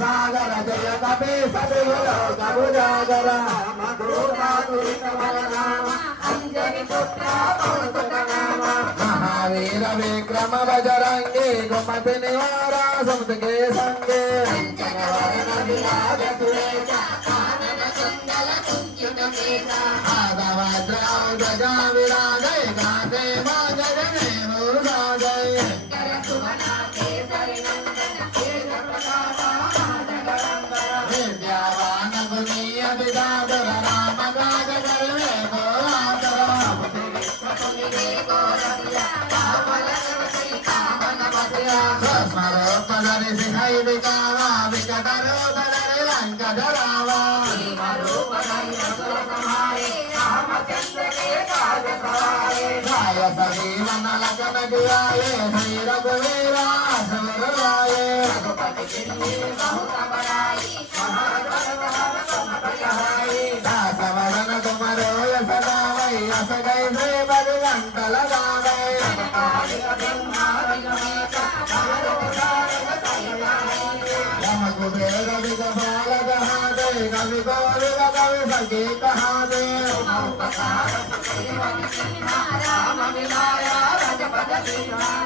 సాగర జయ కపి సదులో కబుజాగర మహావీర విక్రమ బజరంగి గుమతి నివార సముద్గే సంగే గజా విరాజయ గాతే మా జగనే మూర్ధాజయ విద్యావాన గుణీయ విదాదర రామ గాజ గరువే గోలాదర స్మరోపదరి సిహై వికావా వికటరూపదరి లంకధరావా సజీవన లగన గిరాయే శ్రీ రఘువీర సురరాయే దాసవదన తుమరోయ సదా వై అసగై శ్రీ భగవంతల గావై యమ కుబేర విగ బాల గహాదే కవి గోవిగ కవి సఖీ కహాదే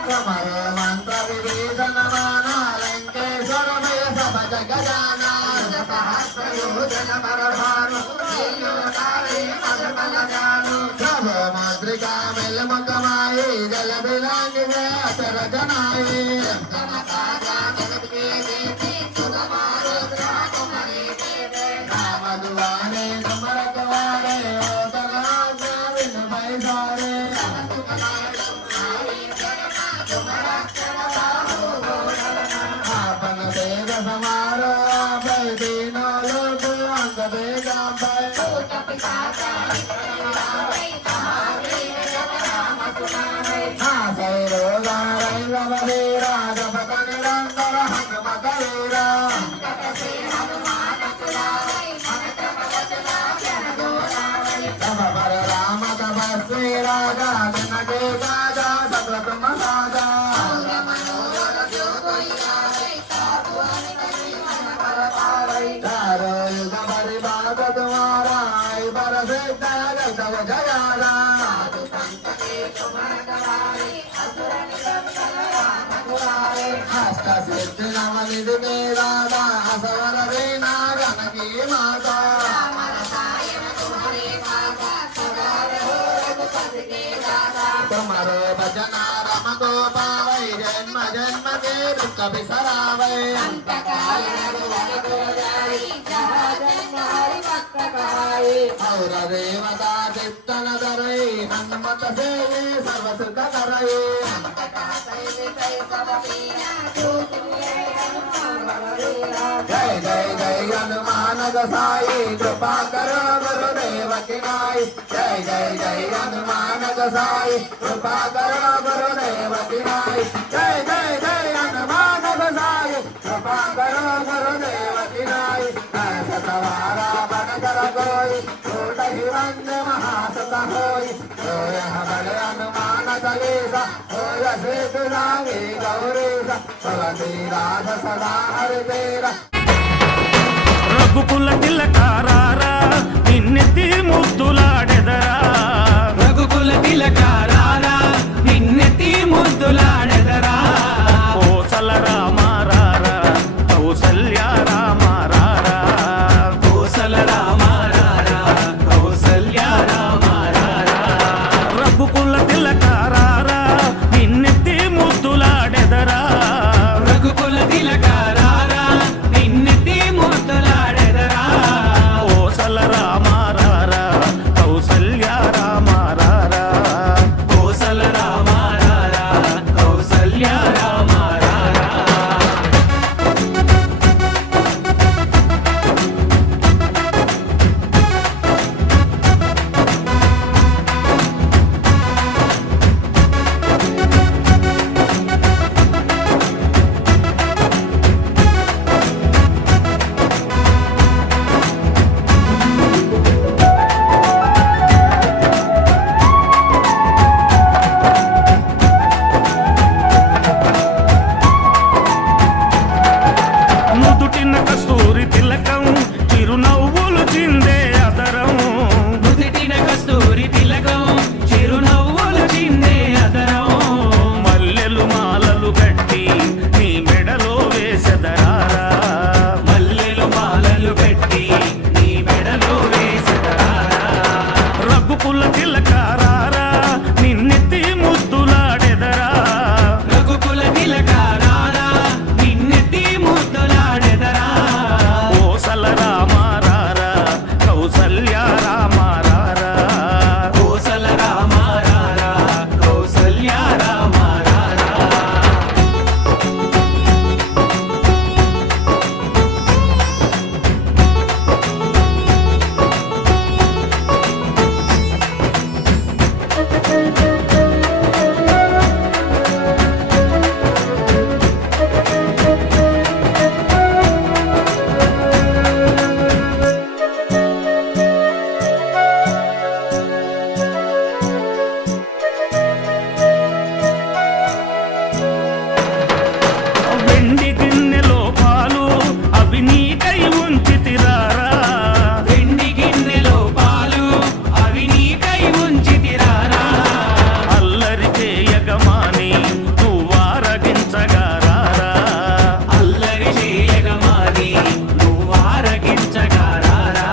కమర మంత్ర విభీషణ మానా లంకేశ్వర మయ సభ జగజాన సహస్రయోజన పరభాను సభ మాతృకా మెల్లముఖమాయి జల బిలాంగి అచర జనాయి రామదువారే సమరకవారే రామ తపస్వి రాజా జనకే రాజా సప్రతమ రాజా యుగ పరిపాత తుమారా పరసిద్ధ జయారా హస్త సిద్ధి నవనిధి మే రాధా అసవర రేనా గణకి మాతా तुम्हारो भजना रम गोपावै जन्म जन्म के दुख बिसरावै और देवता चित्तन धरै हनुमत से सर्व सुख करै जय जय जय हनुमान गोसाई कृपा करो गुरुदेव की नाई जय जय जय हनुमान गोसाई कृपा करो गुरुदेव की नाई जय जय जय हनुमान गोसाई कृपा करो गुरुदेव की नाई ऐसा सवारा बन कर कोई छोट ही वंदे महासत होई तो यह बड़े हनुमान चालीसा हो श्री रागे गौरीसा भगवती राध सदा हरि तेरा రఘుకుల తిలకారారా నిన్నెత్తి ముద్దులాడెదరా రఘుకుల తిలకారారా నిన్నెత్తి ముద్దులాడెదరా కోసల రామారారా కౌసల్య రామారారా కోసల రామారారా కౌసల్య రామారారా రఘుకుల తిలకారారా నిన్నెత్తి ముద్దులాడెదరా రఘుకుల తిలకారారా నిన్నెత్తి ముద్దులాడెదరా కోసల రామారారా కౌసల్య రామారారా కోసల రామారారా కౌసల్య రామారారా కస్తూరి తిలకం చిరునవ్వులు చిందే అదరం నుదిటిన కస్తూరి తిలకం చిరునవ్వులు చిందే అదరం మల్లెలు మాలలు కట్టి నీ మెడలో వేసెదరారా మల్లెలు మాలలు పెట్టి నీ మెడలో వేసెదరారా రఘుకుల తిలకారారా నిన్నెత్తి ముద్దులాడెదరా రఘుకుల తిలకారారా నిన్నెత్తి ముద్దులాడెదరా కోసల రామారారా కౌసల్య రామారారా కోసల రామారారా కౌసల్య రామారారా వెండి గిన్నెలో పాలు అవి నీకై ఉంచి తిరారా వెండి గిన్నెలో పాలు అవి నీకై ఉంచితిరారా అల్లరి చేయగమాని నువ్వారగించగారారా అల్లరి చేయగమాని నువ్వారగించగారారా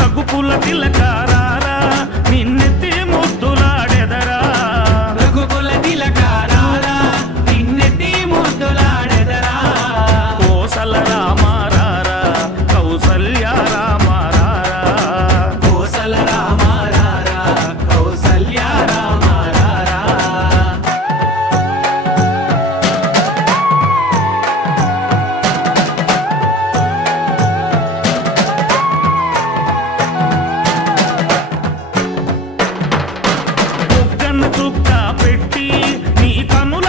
రఘుకుల తిలకారారా నిన్నెత్తి ముద్దులాడెదరా రఘుకుల తిలకారారా నిన్నెత్తి ముద్దులాడెదరా కోసల రామారారా కౌసల్య రామారారా కోసల రామారారా కౌసల్య రామారారా బుగ్గన చుక్క పెట్టి నీ కనుల